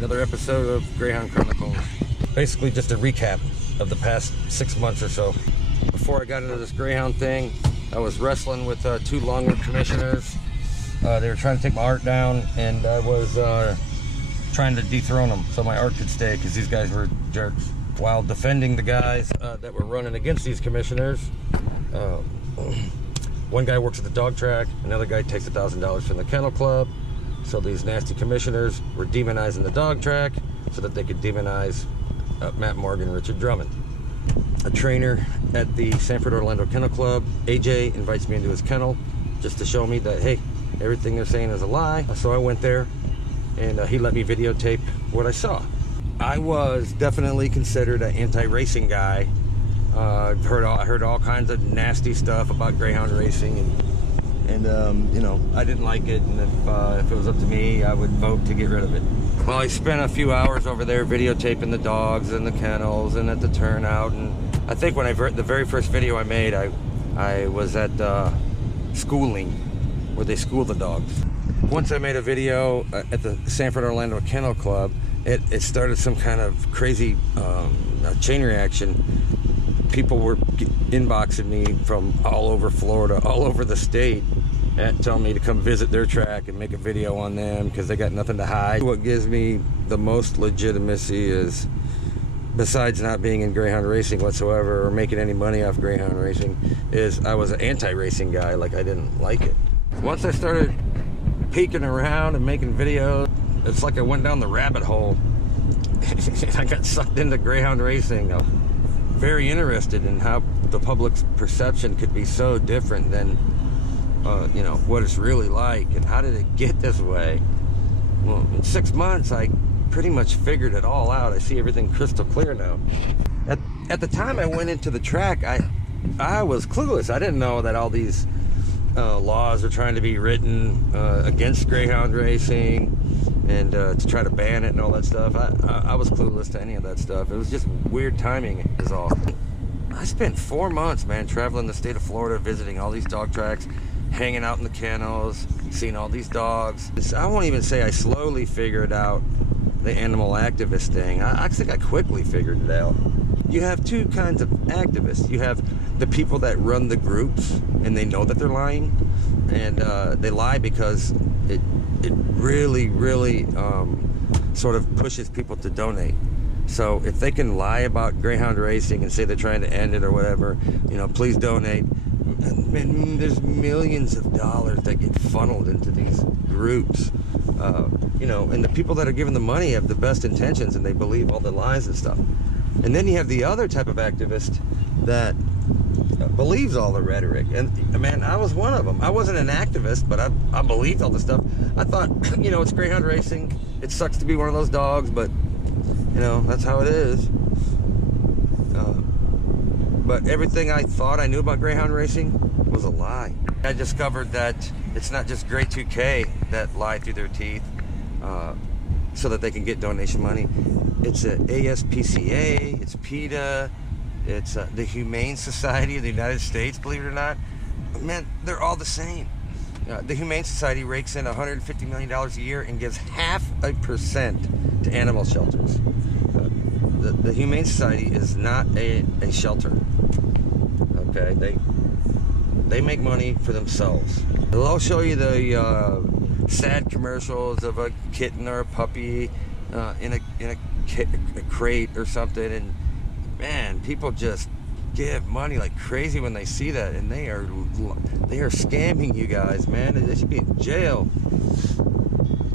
Another episode of Greyhound Chronicles. Basically just a recap of the past 6 months or so. Before I got into this Greyhound thing, I was wrestling with two Longwood commissioners. They were trying to take my art down, and I was trying to dethrone them so my art could stay, because these guys were jerks. While defending the guys that were running against these commissioners, one guy works at the dog track, another guy takes $1,000 from the kennel club. So these nasty commissioners were demonizing the dog track so that they could demonize Matt Morgan and Richard Drummond. A trainer at the Sanford Orlando Kennel Club, AJ, invites me into his kennel just to show me that, hey, everything they're saying is a lie. So I went there, and he let me videotape what I saw. I was definitely considered an anti-racing guy. I heard all kinds of nasty stuff about greyhound racing, and you know, I didn't like it, and if it was up to me, I would vote to get rid of it. Well, I spent a few hours over there videotaping the dogs and the kennels and at the turnout, and I think when the very first video I made, I was at schooling, where they school the dogs. Once I made a video at the Sanford Orlando Kennel Club, it started some kind of crazy chain reaction. People were inboxing me from all over Florida, all over the state, telling me to come visit their track and make a video on them because they got nothing to hide. What gives me the most legitimacy is, besides not being in greyhound racing whatsoever or making any money off greyhound racing, is I was an anti-racing guy. Like, I didn't like it. Once I started peeking around and making videos, it's like I went down the rabbit hole. I got sucked into greyhound racing. Very interested in how the public's perception could be so different than you know, what it's really like, and how did it get this way. Well, in 6 months I pretty much figured it all out. I see everything crystal clear now. At the time I went into the track, I was clueless. I didn't know that all these laws are trying to be written against greyhound racing and to try to ban it and all that stuff. I was clueless to any of that stuff. It was just weird timing is all. I spent 4 months, man, traveling the state of Florida, visiting all these dog tracks, hanging out in the kennels, seeing all these dogs. I won't even say I slowly figured out the animal activist thing. I think I quickly figured it out. You have two kinds of activists. You have the people that run the groups, and they know that they're lying, and they lie because it really sort of pushes people to donate. So if they can lie about greyhound racing and say they're trying to end it or whatever, you know, please donate. And there's millions of dollars that get funneled into these groups, you know, and the people that are giving the money have the best intentions, and they believe all the lies and stuff. And then you have the other type of activist that believes all the rhetoric, and man, I was one of them. I wasn't an activist, but I believed all the stuff. I thought, you know, it's greyhound racing, it sucks to be one of those dogs, but you know, that's how it is. But everything I thought I knew about greyhound racing was a lie. I discovered that it's not just Grey 2K that lie through their teeth so that they can get donation money. It's ASPCA, it's PETA, it's the Humane Society of the United States, believe it or not. Man, they're all the same. The Humane Society rakes in $150 million a year and gives 0.5% to animal shelters. The Humane Society is not a shelter. Okay, they make money for themselves. They'll show you the sad commercials of a kitten or a puppy in a crate or something, and man, people just give money like crazy when they see that, and they are scamming you guys, man. They should be in jail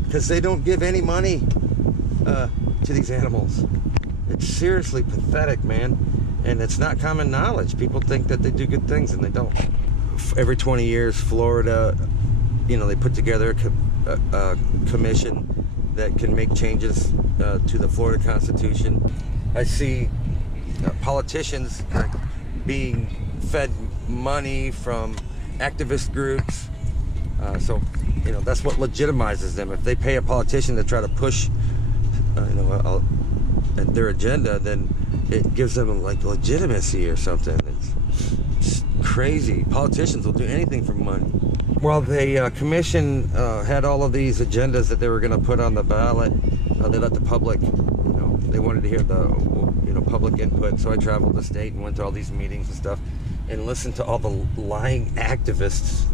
because they don't give any money to these animals. It's seriously pathetic, man, and it's not common knowledge. People think that they do good things, and they don't. Every 20 years, Florida, you know, they put together a commission that can make changes to the Florida Constitution. I see politicians being fed money from activist groups, so you know, that's what legitimizes them. If they pay a politician to try to push you know, their agenda, then it gives them like legitimacy or something. It's crazy. Politicians will do anything for money. Well, the commission had all of these agendas that they were going to put on the ballot. They let the public, they wanted to hear the, public input. So I traveled the state and went to all these meetings and stuff and listened to all the lying activists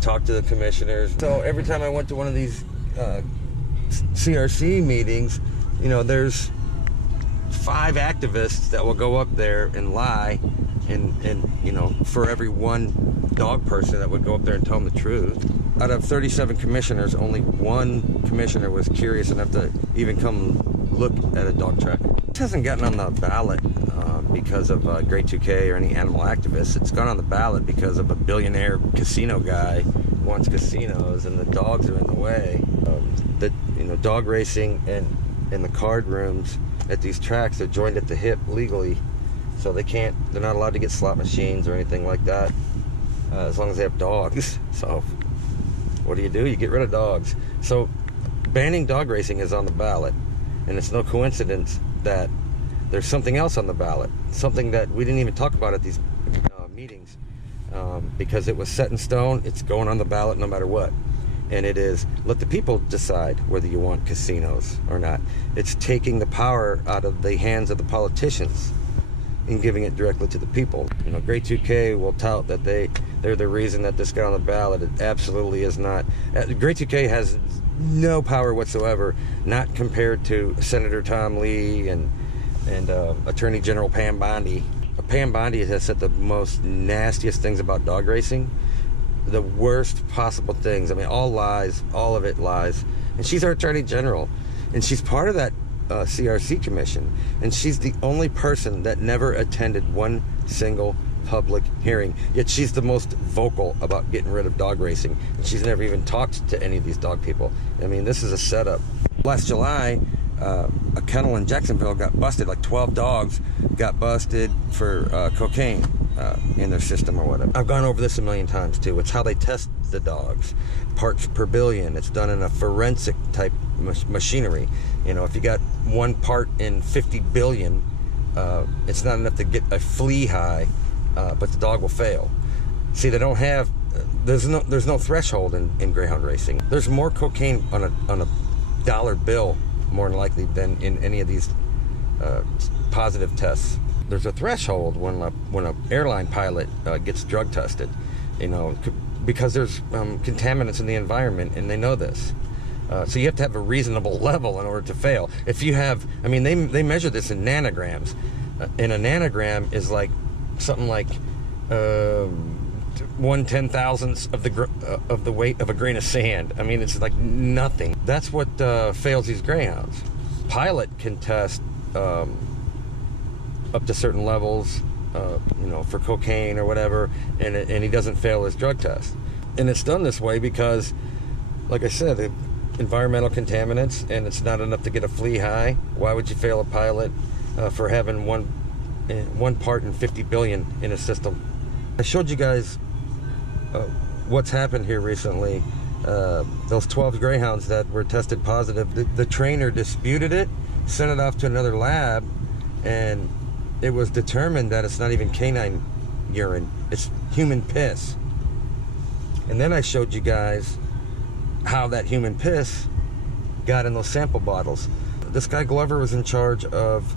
talk to the commissioners. So every time I went to one of these CRC meetings, there's 5 activists that will go up there and lie, and for every one dog person that would go up there and tell them the truth. Out of 37 commissioners, only 1 commissioner was curious enough to even come look at a dog track. This hasn't gotten on the ballot because of Grey 2K or any animal activists. It's gone on the ballot because of a billionaire casino guy who wants casinos, and the dogs are in the way. Dog racing and the card rooms at these tracks are joined at the hip legally, so they're not allowed to get slot machines or anything like that as long as they have dogs. So what do? You get rid of dogs. So banning dog racing is on the ballot, and it's no coincidence that there's something else on the ballot, something that we didn't even talk about at these meetings, because it was set in stone. It's going on the ballot no matter what. And it is, let the people decide whether you want casinos or not. It's taking the power out of the hands of the politicians and giving it directly to the people. Grey 2K will tout that they're the reason that this got on the ballot. It absolutely is not. Grey 2K has no power whatsoever, not compared to Senator Tom Lee and Attorney General Pam Bondi. Pam Bondi has said the most nastiest things about dog racing. The worst possible things. I mean, all lies, all of it lies. And she's our Attorney General, and she's part of that CRC commission, and she's the only person that never attended one single public hearing, yet she's the most vocal about getting rid of dog racing, and she's never even talked to any of these dog people. I mean, this is a setup. Last July, a kennel in Jacksonville got busted. Like 12 dogs got busted for cocaine in their system or whatever. I've gone over this a million times too. It's how they test the dogs. Parts per billion. It's done in a forensic type machinery. If you got 1 part in 50 billion, it's not enough to get a flea high, but the dog will fail. See, they don't have, there's no threshold in greyhound racing. There's more cocaine on a dollar bill, more than likely, than in any of these positive tests. There's a threshold when a airline pilot gets drug tested, because there's contaminants in the environment, and they know this. So you have to have a reasonable level in order to fail. If you have, they measure this in nanograms, and a nanogram is like something like 1/10,000th of the weight of a grain of sand. It's like nothing. That's what fails these greyhounds. Pilot can test up to certain levels, for cocaine or whatever, and he doesn't fail his drug test. And it's done this way because, like I said, the environmental contaminants, and it's not enough to get a flea high. Why would you fail a pilot for having one part in 50 billion in a system? I showed you guys what's happened here recently. Those 12 greyhounds that were tested positive, the trainer disputed it, sent it off to another lab, and it was determined that it's not even canine urine, it's human piss. And then I showed you guys how that human piss got in those sample bottles. This guy Glover was in charge of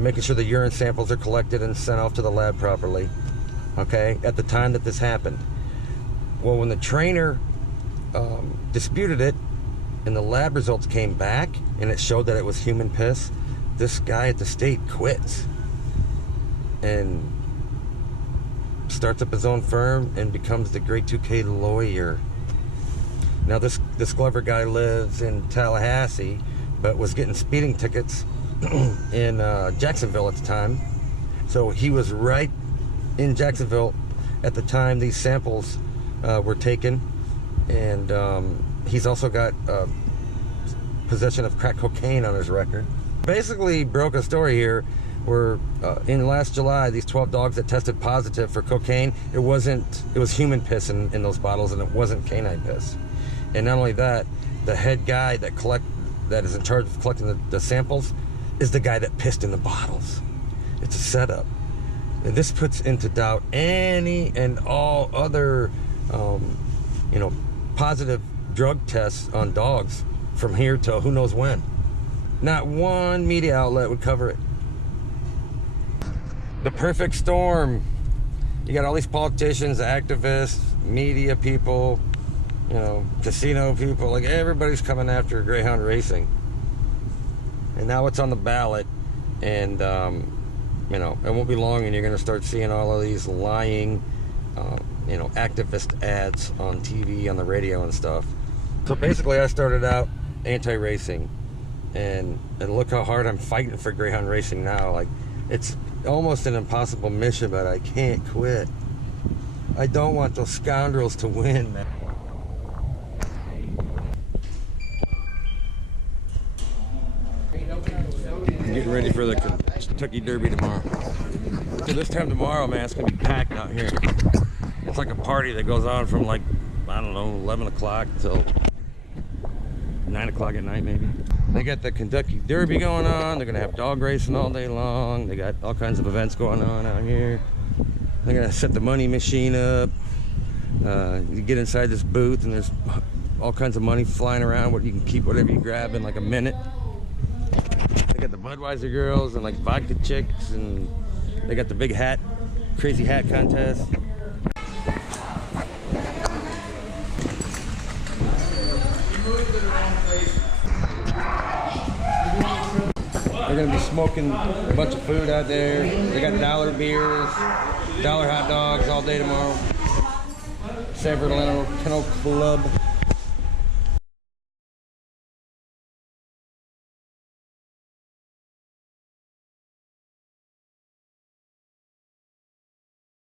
making sure the urine samples are collected and sent off to the lab properly, okay, at the time that this happened. Well, when the trainer disputed it and the lab results came back and it showed that it was human piss, this guy at the state quits and starts up his own firm and becomes the Grey 2K lawyer. Now this Glover guy lives in Tallahassee, but was getting speeding tickets in Jacksonville at the time. So he was right in Jacksonville at the time these samples were taken, and he's also got possession of crack cocaine on his record. Basically broke a story here where in last July, these 12 dogs that tested positive for cocaine, it was human piss in those bottles, and it wasn't canine piss. And not only that, the head guy that is in charge of collecting the samples is the guy that pissed in the bottles. It's a setup. And this puts into doubt any and all other you know, positive drug tests on dogs from here till who knows when. Not one media outlet would cover it. The perfect storm. You got all these politicians, activists, media people, you know, casino people, like everybody's coming after greyhound racing. And now it's on the ballot, and you know, it won't be long and you're going to start seeing all of these lying, you know, activist ads on TV, on the radio and stuff. So basically I started out anti-racing, and look how hard I'm fighting for greyhound racing now. Like, it's almost an impossible mission, but I can't quit. I don't want those scoundrels to win, man. I'm getting ready for the Kentucky Derby tomorrow. So this time tomorrow, man, it's gonna be packed out here. It's like a party that goes on from, like, I don't know, 11 o'clock till 9 o'clock at night, maybe. They got the Kentucky Derby going on. They're gonna have dog racing all day long. They got all kinds of events going on out here. They're gonna set the money machine up. You get inside this booth and there's all kinds of money flying around. What you can keep whatever you grab in like a minute. They got the Budweiser girls and like vodka chicks, and they got the big hat, crazy hat contest. They're gonna be smoking a bunch of food out there. They got dollar beers, dollar hot dogs all day tomorrow. San Bernardino Kennel Club.